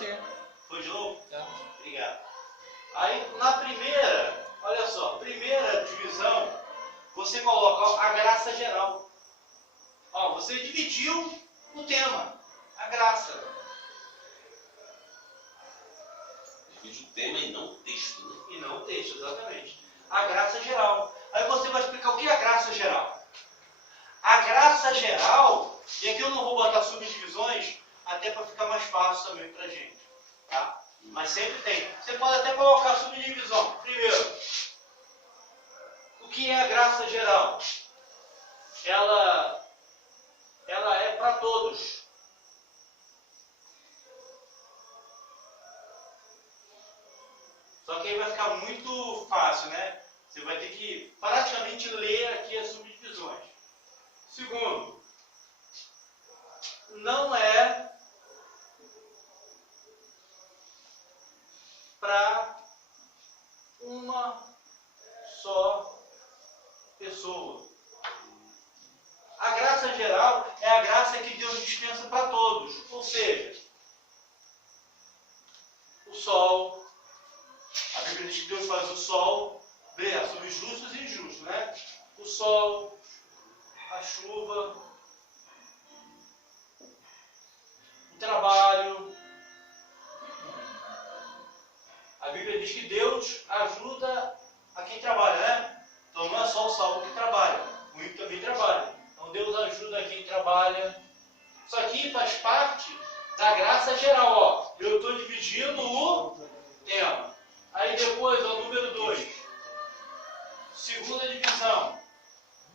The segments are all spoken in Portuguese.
Sim. Foi de novo? Tá. Obrigado. Aí na primeira, olha só, primeira divisão, você coloca ó, a graça geral. Ó, você dividiu o tema, a graça. Divide o tema e não o texto, né? E não o texto, exatamente. A graça geral. Aí você vai explicar o que é a graça geral. A graça geral, e aqui eu não vou botar subdivisões, até para ficar mais fácil também para a gente. Tá? Mas sempre tem. Você pode até colocar subdivisão. Primeiro, o que é a graça geral? Ela é para todos. Só que aí vai ficar muito fácil, né? Você vai ter que praticamente ler aqui as subdivisões. Segundo, não é para uma só pessoa. A graça geral é a graça que Deus dispensa para todos. Ou seja, o sol, a Bíblia diz que Deus faz o sol brilhar sobre justos e injustos, né? O sol, a chuva, o trabalho. A Bíblia diz que Deus ajuda a quem trabalha, né? Então não é só o salvo que trabalha, o ímpio também trabalha. Então Deus ajuda quem trabalha. Isso aqui faz parte da graça geral. Ó, eu estou dividindo o tema. Aí depois, ó, número 2. Segunda divisão.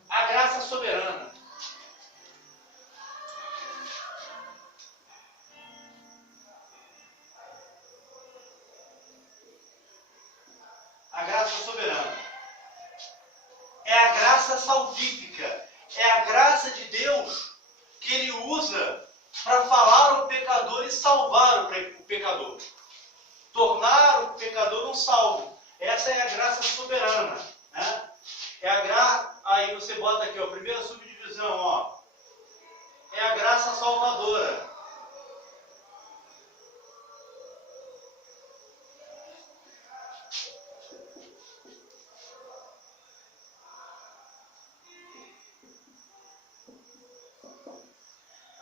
A graça soberana. A graça soberana. É a graça salvífica. É a graça de Deus que Ele usa para falar ao pecador e salvar o pecador. Tornar o pecador um salvo. Essa é a graça soberana. Né? Aí você bota aqui, ó, primeira subdivisão, ó. É a graça salvadora.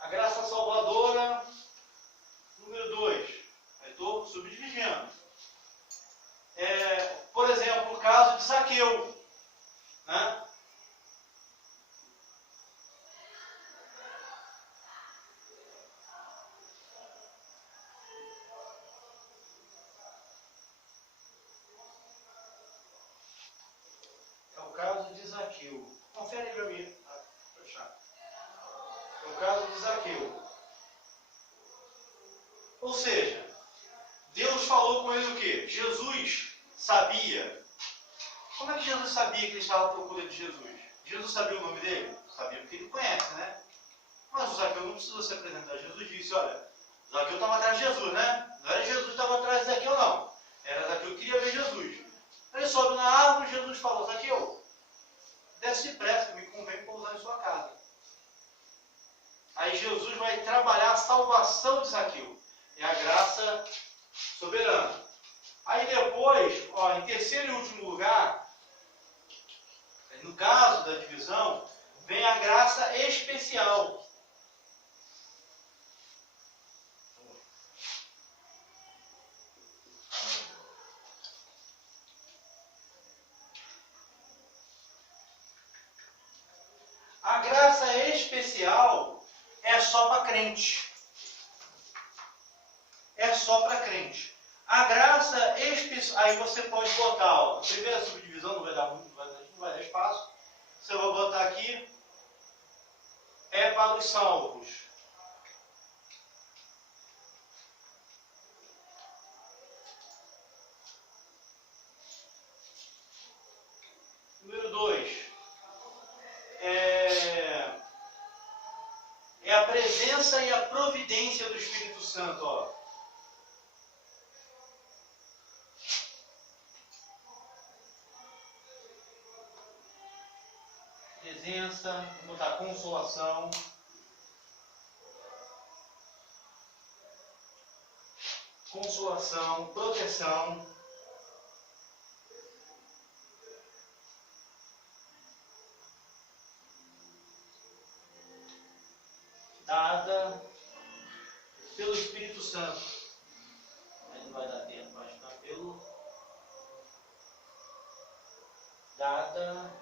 A graça salvadora, número 2. Aí estou subdividindo. Por exemplo, o caso de Zaqueu. Né? É o caso de Zaqueu. Confere para mim. É o caso de Zaqueu. Ou seja, Deus falou com ele o quê? Jesus sabia. Como é que Jesus sabia que ele estava à procura de Jesus? Jesus sabia o nome dele? Sabia porque ele conhece, né? Mas o Zaqueu não precisou se apresentar. Jesus disse, olha, Zaqueu estava atrás de Jesus, né? Não era Jesus que estava atrás de Zaqueu, não. Era Zaqueu que queria ver Jesus. Ele sobe na árvore e Jesus falou, Zaqueu, desce depressa, me convém pousar em sua casa. Aí Jesus vai trabalhar a salvação de Zaqueu. É a graça soberana. Aí depois, ó, em terceiro e último lugar, no caso da divisão, vem a graça especial. A graça especial é só para crente. É só para crente. A graça especial, aí você pode botar, ó, a primeira subdivisão, não vai dar muito, não vai dar espaço. Você vai botar aqui, é para os salvos. Número 2. É a presença e a providência do Espírito Santo, ó. Presença, vou botar consolação. consolação, proteção. Dada pelo Espírito Santo. Aí não vai dar tempo, mas tá pelo. Dada.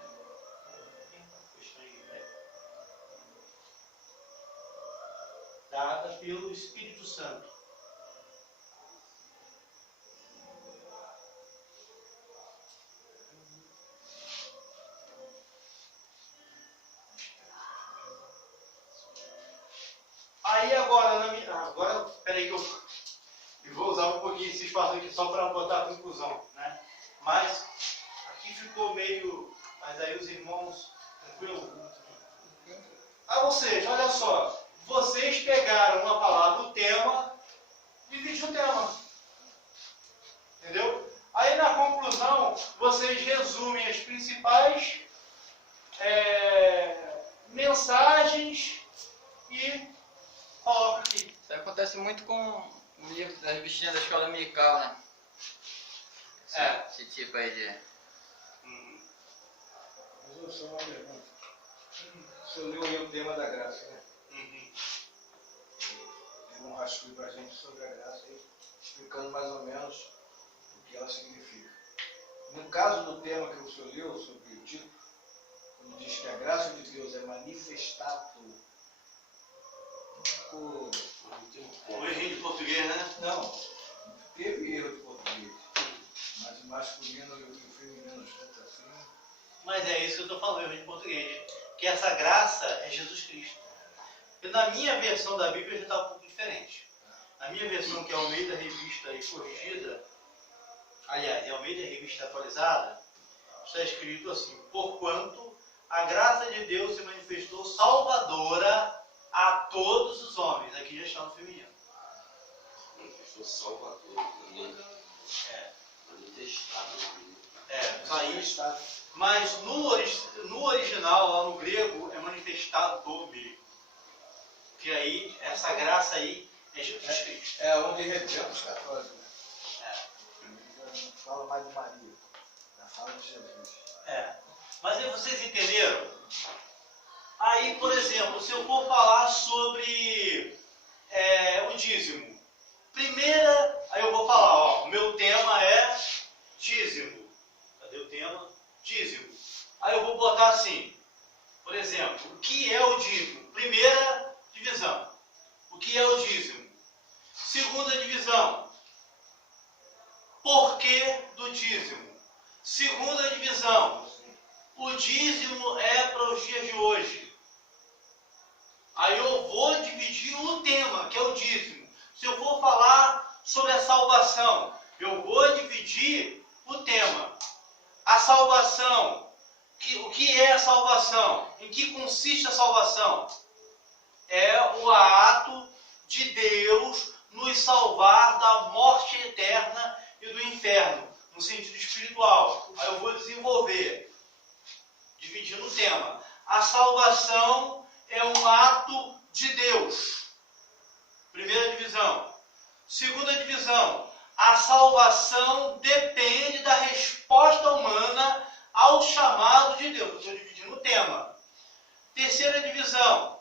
Dada pelo Espírito Santo. Aí agora, peraí que eu vou usar um pouquinho esse espaço aqui só para botar a conclusão, né? Mas aqui ficou meio, mas aí os irmãos, tranquilo? Ou seja, olha só, vocês pegaram uma palavra, o tema, dividiram o tema, entendeu? Aí na conclusão, vocês resumem as principais mensagens e colocam aqui. Isso acontece muito com o livro das revistinhas da escola dominical, né? Esse tipo aí de... Mas eu só uma pergunta. O senhor leu aí o tema da graça, né? Deu um rascunho para a gente sobre a graça aí, explicando mais ou menos o que ela significa. No caso do tema que o senhor leu sobre o título, quando diz que a graça de Deus é manifestado, O errinho de português, né? não, teve erro de português, mas o masculino e o feminino junto assim. Mas é isso que eu estou falando, erro de português. Que essa graça é Jesus Cristo. E na minha versão da Bíblia já está um pouco diferente. Na minha versão, que é a Almeida Revista e Corrigida, aliás, é a Almeida Revista Atualizada, está escrito assim: porquanto a graça de Deus se manifestou salvadora a todos os homens. Aqui já está no feminino. Manifestou Salvador também. Manifestado. Aí, mas no original, lá no grego, é manifestado do meio. Que aí, essa graça aí é Jesus Cristo. É onde representa os católicos, né? Não fala mais de Maria, já fala de Jesus. Mas aí vocês entenderam? Aí, por exemplo, se eu for falar sobre o dízimo. Primeira, aí eu vou falar, ó, o meu tema é dízimo. Cadê o tema? Dízimo. Aí eu vou botar assim, por exemplo, o que é o dízimo? Primeira divisão. O que é o dízimo? Segunda divisão. Porquê do dízimo? Segunda divisão. O dízimo é para os dias de hoje. Aí eu vou dividir o tema, que é o dízimo. Se eu for falar sobre a salvação, eu vou dividir o tema. A salvação. O que é a salvação? Em que consiste a salvação? É o ato de Deus nos salvar da morte eterna e do inferno, no sentido espiritual. Aí eu vou desenvolver, dividindo o tema. A salvação é um ato de Deus. Primeira divisão. Segunda divisão. A salvação depende da resposta humana ao chamado de Deus. Estou dividindo o tema. Terceira divisão.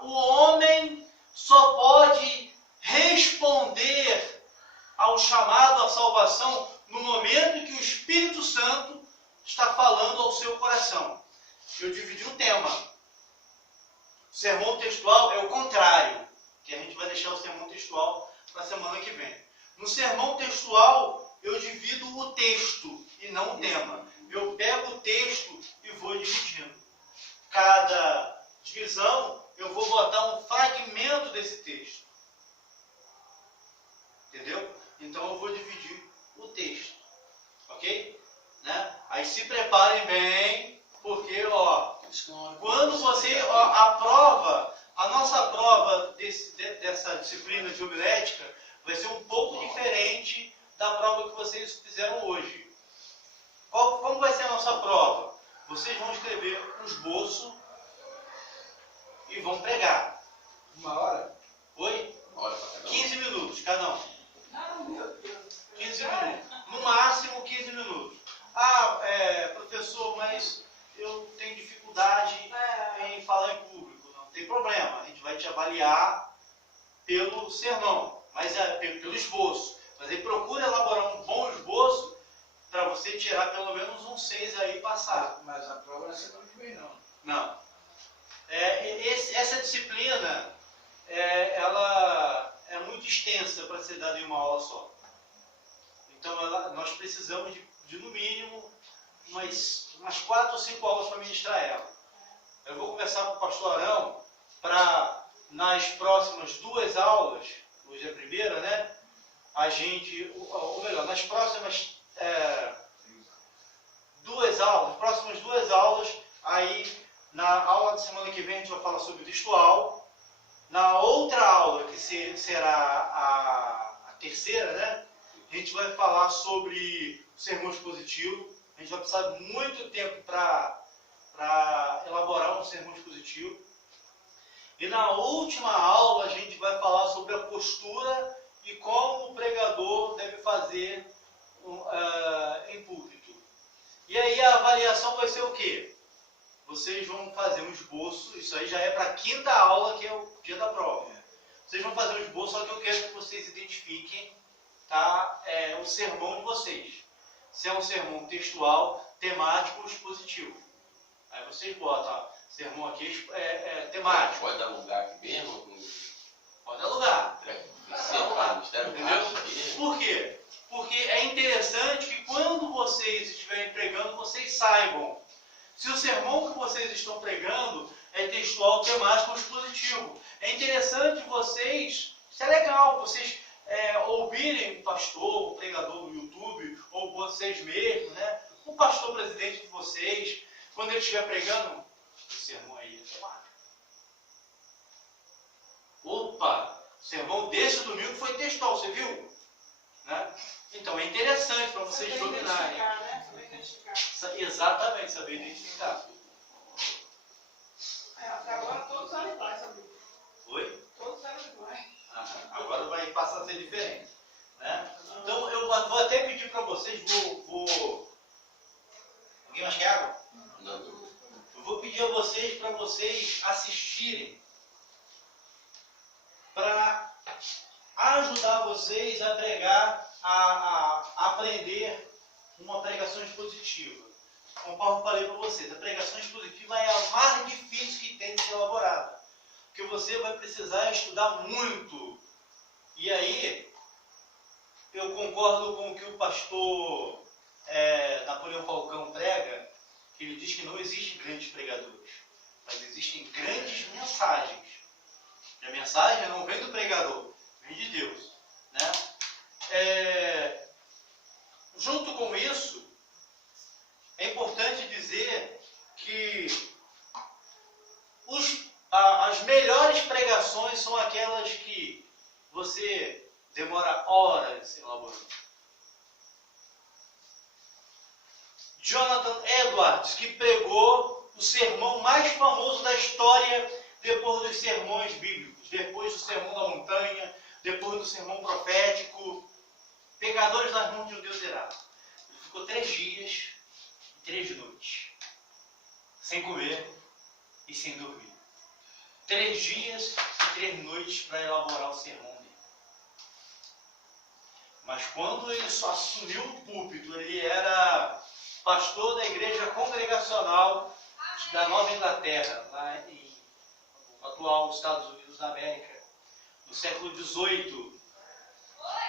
O homem só pode responder ao chamado à salvação no momento em que o Espírito Santo está falando ao seu coração. Eu dividi o tema. O sermão textual é o contrário, que a gente vai deixar o sermão textual para a semana que vem. No sermão textual, eu divido o texto e não o tema. Eu pego o texto e vou dividindo. Cada divisão, eu vou botar um fragmento desse texto. Entendeu? Então eu vou dividir o texto. Ok? Né? Aí se preparem bem, porque, ó, quando você, a nossa prova dessa disciplina de homilética vai ser um pouco diferente da prova que vocês fizeram hoje. Como vai ser a nossa prova? Vocês vão escrever um esboço e vão pregar. 1 hora? Oi? Cada um. Não, meu Deus. 15 minutos. No máximo 15 minutos. Professor, mas eu tenho dificuldade em falar em público. Não tem problema, a gente vai te avaliar pelo sermão, mas pelo esboço. Mas aí procura elaborar um bom esboço para você tirar pelo menos um 6 aí e passar. Mas a prova não é semana que vem, não. Não. Essa disciplina, ela é muito extensa para ser dada em uma aula só. Então nós precisamos de no mínimo umas 4 ou 5 aulas para ministrar ela. Eu vou conversar com o pastor Arão para, nas próximas 2 aulas, hoje é a primeira, né? A gente, ou melhor, nas próximas 2 aulas, aí na aula da semana que vem a gente vai falar sobre textual. Na outra aula, que será a terceira, né? A gente vai falar sobre o sermão expositivo. A gente vai precisar de muito tempo para elaborar um sermão expositivo. E na última aula a gente vai falar sobre a postura e como o pregador deve fazer em púlpito. E aí a avaliação vai ser o quê? Vocês vão fazer um esboço, isso aí já é para a 5ª aula, que é o dia da prova. Vocês vão fazer um esboço, só que eu quero que vocês identifiquem, tá, o sermão de vocês. Se é um sermão textual, temático ou expositivo. Aí vocês botam, sermão aqui temático. Pode dar lugar aqui mesmo? Pode alugar. Entendeu? Por quê? Porque é interessante que quando vocês estiverem pregando, vocês saibam se o sermão que vocês estão pregando é textual, temático ou expositivo. É interessante vocês, isso é legal, vocês ouvirem o pastor, o pregador do YouTube, ou vocês mesmos, né? O pastor presidente de vocês, quando ele estiver pregando, o sermão aí é temático. Opa, o sermão desse domingo foi textual, você viu? Né? Então é interessante para vocês dominarem. Né? Saber identificar. Exatamente, saber identificar. Até agora todos eram iguais, sabe? Oi? Todos eram iguais. Agora vai passar a ser diferente. Né? Então eu vou até pedir para vocês, alguém mais quer água? Não. Eu vou pedir a vocês para vocês assistirem, para ajudar vocês a pregar, a aprender uma pregação expositiva. Conforme eu falei para vocês, a pregação expositiva é a mais difícil que tem de ser elaborada. Porque você vai precisar estudar muito. E aí, eu concordo com o que o pastor Napoleão Falcão prega, que ele diz que não existem grandes pregadores, mas existem grandes mensagens. E a mensagem não vem do pregador, vem de Deus. Né? Junto com isso, é importante dizer que as melhores pregações são aquelas que você demora horas elaborando. Jonathan Edwards, que pregou o sermão mais famoso da história depois dos sermões bíblicos, depois do sermão da montanha, depois do sermão profético, Pecadores nas mãos de um Deus irado. Ele ficou 3 dias e 3 noites, sem comer e sem dormir. 3 dias e 3 noites para elaborar o sermão dele. Mas quando ele só assumiu o púlpito, ele era pastor da igreja congregacional da Nova Inglaterra, lá no atual Estados Unidos da América, no século XVIII.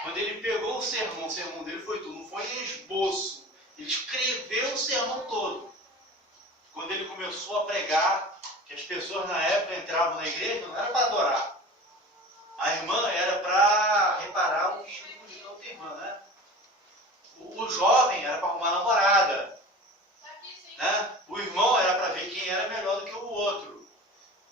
Quando ele pegou o sermão dele foi tudo, não foi em esboço, ele escreveu o sermão todo. Quando ele começou a pregar, que as pessoas na época entravam na igreja, não era para adorar. A irmã era para reparar o vestido bonito da outra irmã, né? O jovem era para arrumar namorada. Né? O irmão era para ver quem era melhor do que o outro.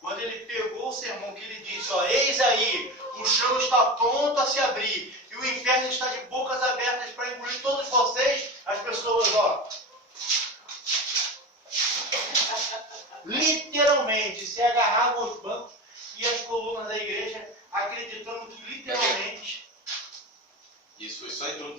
Quando ele pegou o sermão que ele disse, ó, eis aí, o chão está pronto a se abrir e o inferno está de bocas abertas para engolir todos vocês, as pessoas, ó, literalmente se agarravam aos bancos e às colunas da igreja, acreditando que literalmente Isso foi só a introdução.